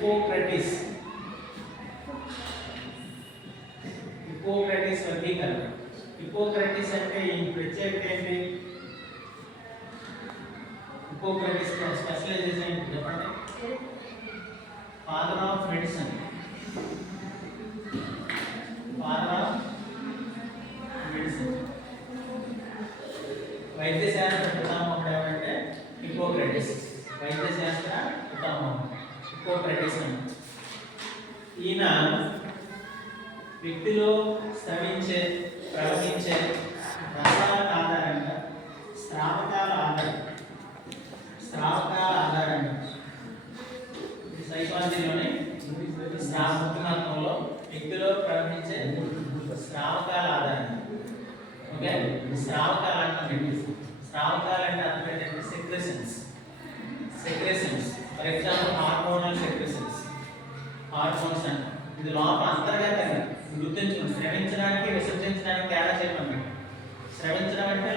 Hippocrates వర్గీకరణ. Hippocrates అంటే ఈ ప్రత్యేకత ఏంటి? హిప్పోక్రటిస్ స్పెషలైజేషన్ ఏంటి చెప్పండి? Father of medicine. వైద్య శాస్త్ర పితామహుడు ఎవరంటే హిప్పోక్రటిస్. వైద్య శాస్త్ర పితామహుడు హిప్పోక్రటిస్ అని. ఈయన వ్యక్తిలో ప్రవహించే రసాల ఆధారంగా స్రావకాల ఆధారంగా సైకాలజీలోని స్రావకాత్మకంలో వ్యక్తిలో ప్రవహించే స్రావకాల ఆధారంగా. ఓకే, స్రావకాలు అంటే స్రావకాలు అంటే అర్థం ఏంటంటే secretions. For example hormonal secretions. Hormones అంటే ఇది లోపల అంతర్గతంగా గుర్తించుకుని స్రవించడానికి విసర్జించడానికి తేడా చేయమన్నమాట. స్రవించడం అంటే